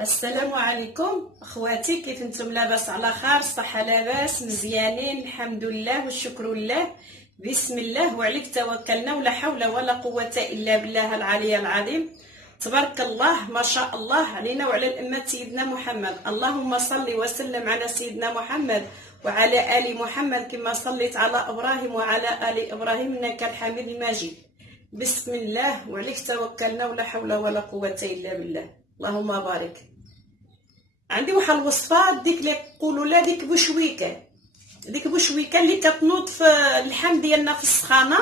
السلام عليكم اخواتي، كيف انتم؟ لاباس على خير؟ صحه لاباس؟ مزيانين الحمد لله والشكر لله. بسم الله وعليك توكلنا، ولا حول ولا قوه الا بالله العلي العظيم. تبارك الله ما شاء الله علينا وعلى الامه سيدنا محمد. اللهم صل وسلم على سيدنا محمد وعلى ال محمد كما صليت على ابراهيم وعلى ال ابراهيم انك الحميد المجيد. بسم الله وعليك توكلنا، ولا حول ولا قوه الا بالله. اللهم بارك. عندي واحد الوصفه ديك اللي يقولوا لا ديك بوشويكه، اللي كتنوض في اللحم ديالنا في السخانه.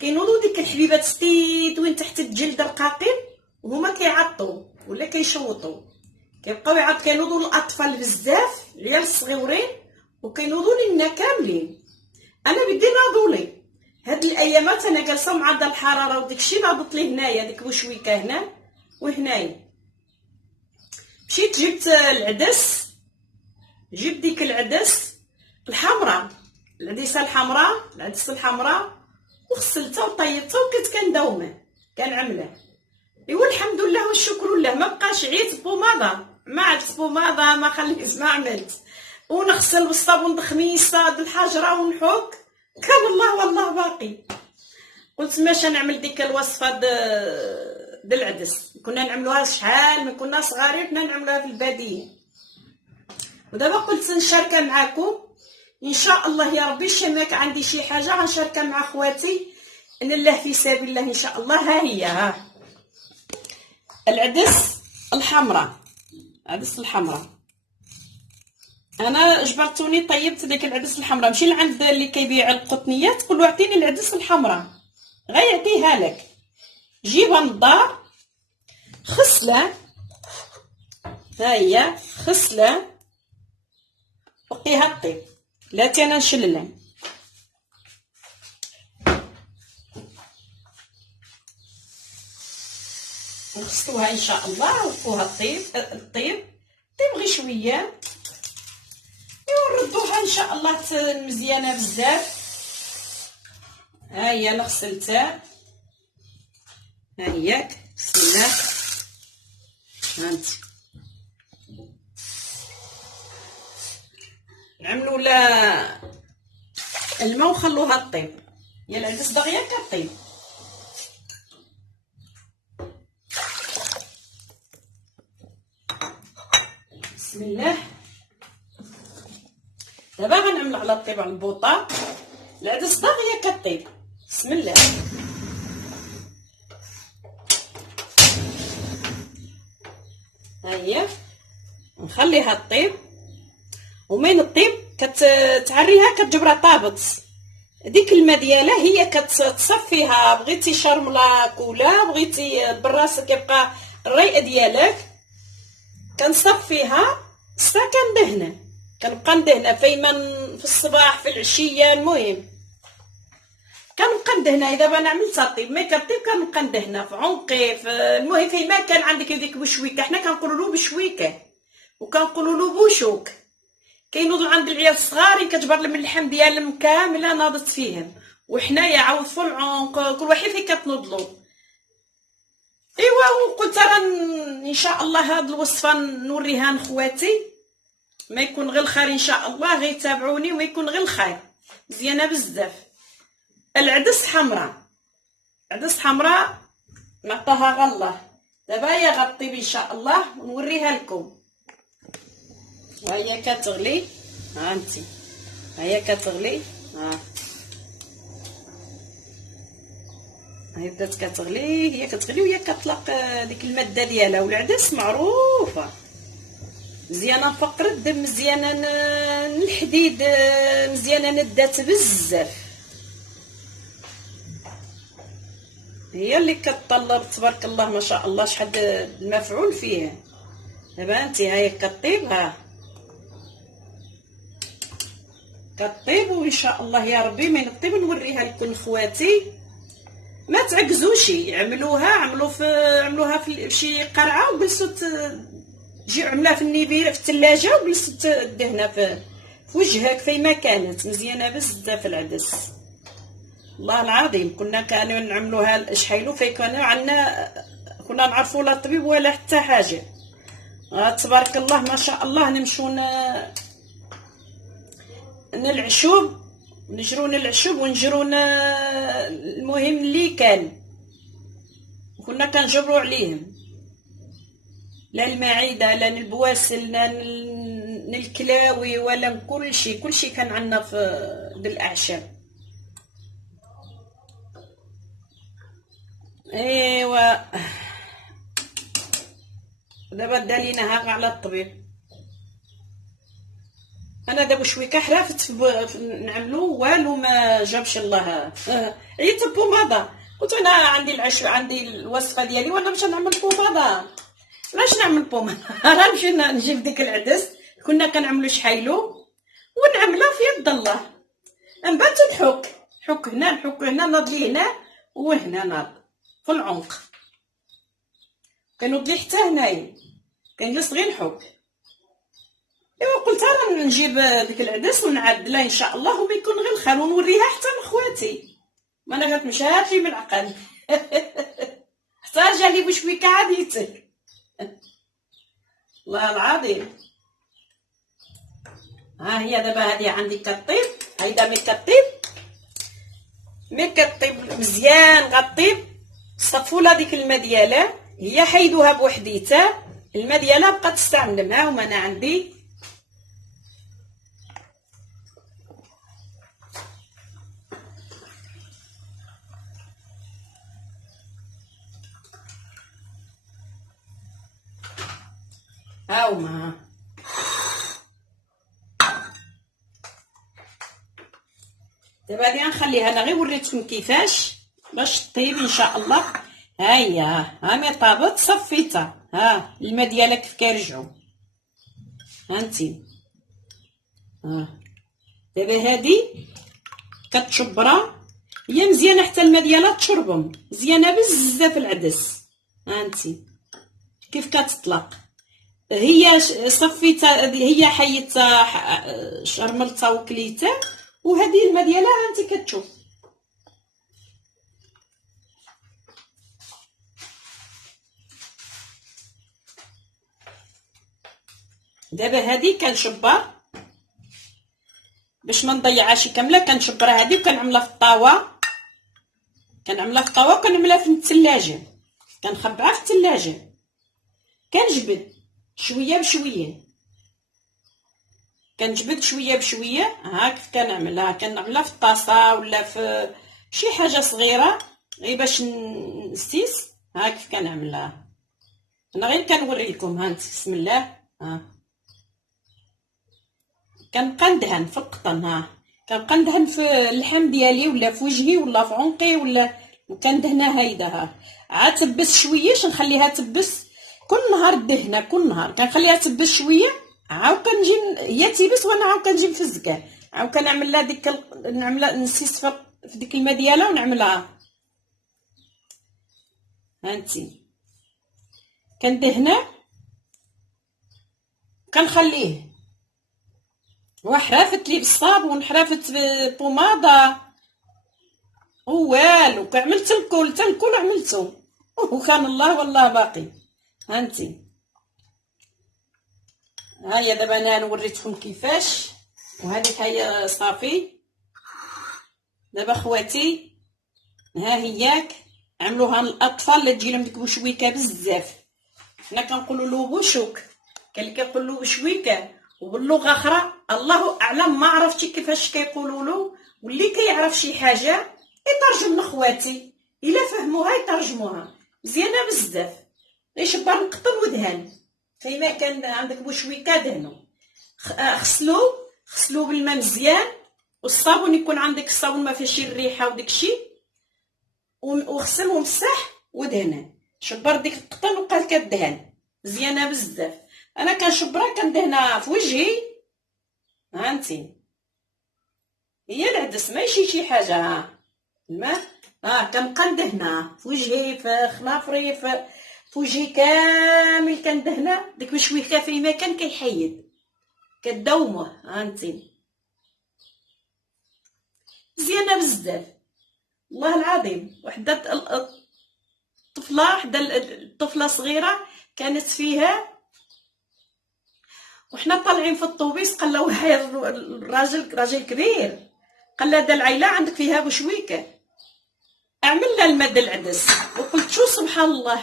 كينوضوا ديك الحبيبات ستيت وين تحت الجلد رقاقين، وهما كيعطوا ولا كيشوطوا، كيبقاو يعط. كينوضوا الاطفال بزاف، العيال الصغيورين، وكينوضوا لنا كاملين. انا بدي ناضولي هاد الايامات، انا جالسه معدل الحراره وداكشي ناضت لي هنايا ديك بوشويكه هنا وهنايا. مشيت جبت العدس، جبت ديك العدس الحمراء، العدسه الحمراء، وغسلتها وطيبتها وكنت كنداومه كنعمله. ايوا الحمد لله والشكر لله. ما بقاش عيت بوماضه، ما عرفت بوماضه، ما خليت، ما عملت. ونغسل بالصابون بخميسه بالحجره ونحك، كان الله والله باقي. قلت ماشي نعمل ديك الوصفه بالعدس. كنا نعملوها شحال من كنا صغارين، كنا نعملوها في الباديه. ودابا قلت نشاركها معكم ان شاء الله يا ربي. شماك عندي شي حاجه غنشاركها مع خواتي ان الله في سبيل الله ان شاء الله. ها هي العدس الحمراء. انا جبرتوني طيبت ديك العدس الحمراء. مشي لعند اللي كيبيع القطنيات، قول له اعطيني العدس الحمراء، غيعطيها لك. جيبها من الدار، خسله، ها هي خسله، بقيها طيب. لا انا نشللها. نغسلوها ان شاء الله ونفوها الطيب غير شويه، ونردوها ان شاء الله مزيانه بزاف. ها هي انا غسلتها، ها هي بسم الله. هانتي نعملوا لا الماء وخلوها طيب. يا العدس دغيا كطيب. بسم الله. دابا غنعمل على الطيب على البوطه. العدس دغيا كطيب. بسم الله. ها هي نخليها طيب، ومين الطيب كتعريها كتجبرها طابت. ديك الماء ديالها هي كتصفيها. بغيتي شرملاك ولا بغيتي بالراس كيبقى الريئه ديالك، كنصفيها حتى كندهنها. كنبقى ندهنها فيما في الصباح في العشيه، المهم كنبقى ندهنها. دابا انا عملتها طيب، مي كطيب كنبقى ندهنها في عنقي، في المهم فيما كان عندك ديك بشويكه. حنا كنقولوا له بشويكه وكنقولوا له بوشوك. كينوضوا عند العيال الصغار كتجبر لهم اللحم ديالهم كامله ناضت فيهم، وحنايا عاود في العنق كل واحد فين كتنوض له. ايوا وقلت راه ان شاء الله هاد الوصفه نوريها لخواتي، ما يكون غير الخير ان شاء الله. غير تابعوني وما يكون غير الخير. مزيانه بزاف. العدس حمراء نعطاها غله. دابا هي غطيب ان شاء الله ونوريها لكم. وهي كتغلي، ها انتي هي كتغلي، هي بدات كتغلي، هي كتغلي وهي كتطلق ديك الماده ديالها. والعدس معروفه مزيانه نفقر الدم، مزيانه الحديد، مزيانه ندات بزاف. هي اللي كتطلب تبارك الله ما شاء الله شحال المفعول فيها. دابا انتي هاي كطيب، كطيب وان شاء الله يا ربي من الطيب نوريها لكم خواتي. ما تعكزوش، عملوها في شي قرعه وجلسوا عملوها في النيبيره في الثلاجه وجلسوا تدهنها في وجهك فيما كانت. مزيانه بزاف العدس والله العظيم. كانوا نعملوها شحال فين كانوا عندنا، كنا نعرفوا لا طبيب ولا حتى حاجه. تبارك الله ما شاء الله. نمشو نلعشوب، نجرو نلعشوب ونجرو المهم اللي كان كنا كنجبرو عليهم، لا المعده لا البواسل لا الكلاوي ولا كلشي كان عندنا في الاعشاب. ايوا دابا داليناها غا على الطبيب. انا دابا شويكا حرافت نعملو والو ما جابش الله. عيط بوماضه، قلت انا عندي عندي الوصفه ديالي وانا باش نعمل بوماضه. علاش نعمل بوماضه؟ راه نمشي نجيب ديك العدس كنا كنعملو شحايلو ونعملها في يد الله. من بعد نحك هنا ناض لي هنا وهنا ناض في العنق، كنوض لي حتى هنايا كنجلس غير نحك. ايوا قلت راه نجيب ديك العدس ونعدلها ان شاء الله وبيكون غير الخير ونوريها حتى لخواتي. ما انا كتمشات لي من العقل حتى جا لي بشويكا عاديتك والله العظيم. ها هي دابا هذه عندي كطيب، هيدا مي كطيب مزيان غطيب. صفولا ديك الماء ديالها، هي حيدوها بوحديتها، الماء ديالها بقات تستعمل. ها هما انا عندي ها هما. دابا غادي نخليها، انا غير وريتكم كيفاش باش طيب ان شاء الله. ها هي ها مي طابت صفيتها، ها الماء ديالها كيف كيرجعو هانتي. دابا هادي كتشبرها هي مزيانه حتى الماء ديالها تشربهم مزيانه بزاف العدس. هانتي كيف كتطلق، هي صفيتها، هي حيدتها شرملتها وكليتها، وهذه الماء ديالها انت كتشوف. دابا هذه كنشبر باش ما نضيعهاش كامله، كنشبرها هذه وكنعملها في الطاوه، وكنعملها في الثلاجه، كنخبعها في الثلاجه، كنجبد شويه بشويه، هاك كنعملها في الطاسه ولا في شي حاجه صغيره غير باش نسيس. هاك كيف كنعملها انا غير كنوري لكم. هانت بسم الله. كنبقى ندهن في القطن، كنبقى ندهن في اللحم ديالي ولا في وجهي ولا في عنقي ولا كندهنها هيدا. عاد تبس شويه، نخليها تبس كل نهار الدهنه، كل نهار كنخليها تبس شويه، عاود كنجي هي تيبس وانا عاود كنجي نفزكها، عاود كنعمل لها ديك نعملها نسيس في ديك الماء ديالها ونعملها. هانتي كندهنه كنخليه وحرافت لي بالصابون، حرافت ببوماضه والو، عملت الكل عملته وكان الله والله باقي. هانتي هيا دابا انا وريتكم كيفاش، وهذيك هي صافي. دابا خواتي ها هياك عملوها الاطفال اللي تجي لهم ديك بوشويكه بزاف. حنا كنقولوا له بوشوك، كاين اللي كيقول له بشويكه، وباللغه اخرى الله اعلم ما عرفتش كيفاش كيقولوا له. واللي كيعرف شي حاجه يترجم لخواتي، الا فهموها يترجموها مزيانه بزاف. يشبر نقطن ودهن فيما كان عندك بوشويكه دهنو، غسلو بالماء مزيان، والصابون يكون عندك الصابون ما فيهش الريحه وداكشي، وغسل ومسح ودهن. شبر ديك القطن وبقات كدهن مزيانه بزاف. انا كنشبرها كندهنها في وجهي. هانتي هي العدس ماشي شي حاجه. الماء كنبقى ندهنها في وجهي، في خنافري، في وجهي كامل كندهنها. ديك بشويه في الماء كان كيحيد كدومه. هانتي مزيانه بزاف والله العظيم. وحده الطفله صغيره كانت فيها وحنا طالعين في الطوبيس قال له هاي الراجل راجل كبير، قال له دا العيله عندك فيها بشويكه، اعمل لها الماء د العدس. وقلت شو سبحان الله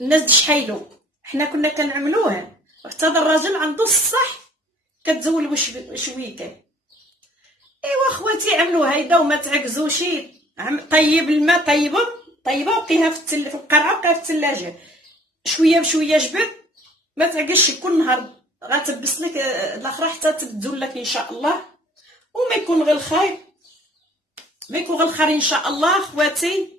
الناس دشحيلو حنا كنا كنعملوها، وحتى هذا الراجل عنده الصح كتزول بشويكه. ايوا خواتي عملوها هيدا وما تعكزوش. طيب الماء طيبه وقيها في القرعه وقيها في الثلاجه شويه بشويه جبد، ما تعقش كل نهار غتبس لك الاخرى حتى تبدل لك ان شاء الله. وما يكون غير الخير، ما يكون غير الخير ان شاء الله. خواتي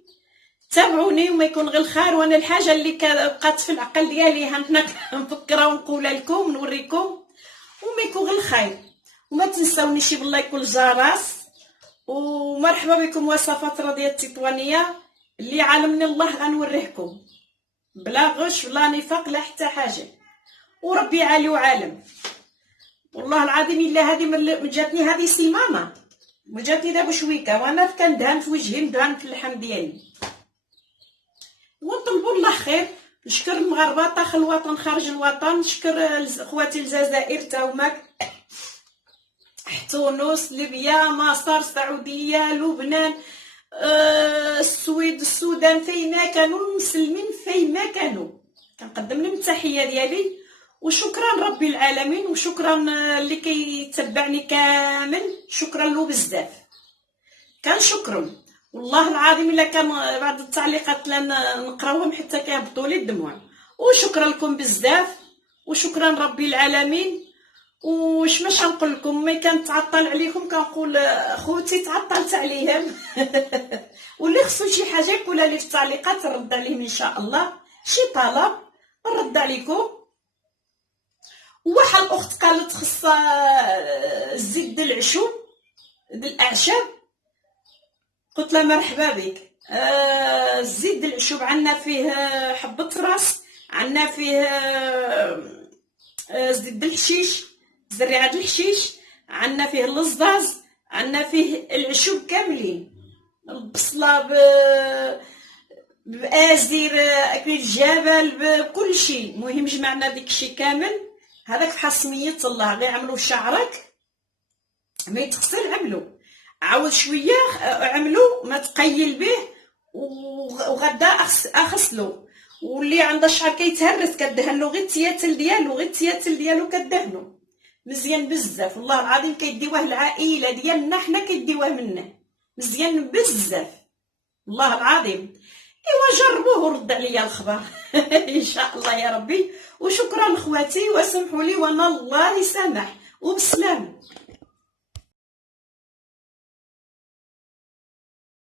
تابعوني وما يكون غير الخير. وانا الحاجه اللي بقات في العقل ديالي هنا نفكرها ونقولها لكم نوريكم، وما يكون غير الخير. وما تنساونيش بالله يكون جراس. ومرحبا بكم وصفات راضيه التطوانيه اللي عالمني الله غنوريكم بلا غش بلا نفاق لا حتى حاجه، وربي عالي وعالم. والله العظيم الا هذه من جاتني هذه سيمامه وجاتني دابا شويكه، وانا كندهن في وجهي ندهن في اللحم ديالي. ونطلبوا الله خير. نشكر المغاربه داخل الوطن خارج الوطن، نشكر خواتي الجزائر تا هما، تونس، ليبيا، مصر، السعوديه، لبنان، السويد، السودان، فيما كانوا المسلمين فيما كانوا كنقدم لهم التحيه ديالي. وشكرا ربي العالمين، وشكرا اللي كيتبعني كامل، شكرا له بزاف، كنشكرهم والله العظيم. الا كان بعض التعليقات لا نقراوهم حتى كيهبطوا لي الدموع. وشكرا لكم بزاف، وشكرا ربي العالمين. وش باش نقول لكم، ملي كنتعطل عليكم كنقول خوتي تعطلت عليهم واللي خصو شي حاجه يقولها لي في التعليقات نرد عليهم ان شاء الله. شي طلب نرد عليكم. واحد الاخت قالت خصها الزيت ديال العشوب ديال الاعشاب، قلت لها مرحبا بك. الزيت ديال العشوب عندنا فيه حبه راس، عندنا فيه زيت ديال الحشيش، زريعه ديال الحشيش، عندنا فيه الزاز، عندنا فيه العشوب كاملين، البصله بازير اكليل الجبل بكل شيء. المهم جمعنا ديك الشيء كامل. هذاك بحال سميه الله، غير عملوا شعرك ما يتغسل عملوا، عاود شويه عملوا ما تقيل به، وغدا اغسلو. واللي عنده شعر كيتهرس كدهنو غير التياتل ديالو كدهنو مزيان بزاف. والله العظيم كيديوه العائله ديالنا حنا كيديوه منا مزيان بزاف والله العظيم. ايوا جربوه ورد عليا الخبر ان شاء الله يا ربي. وشكرا اخواتي وسمحوا لي وانا الله يسامح وبسلام.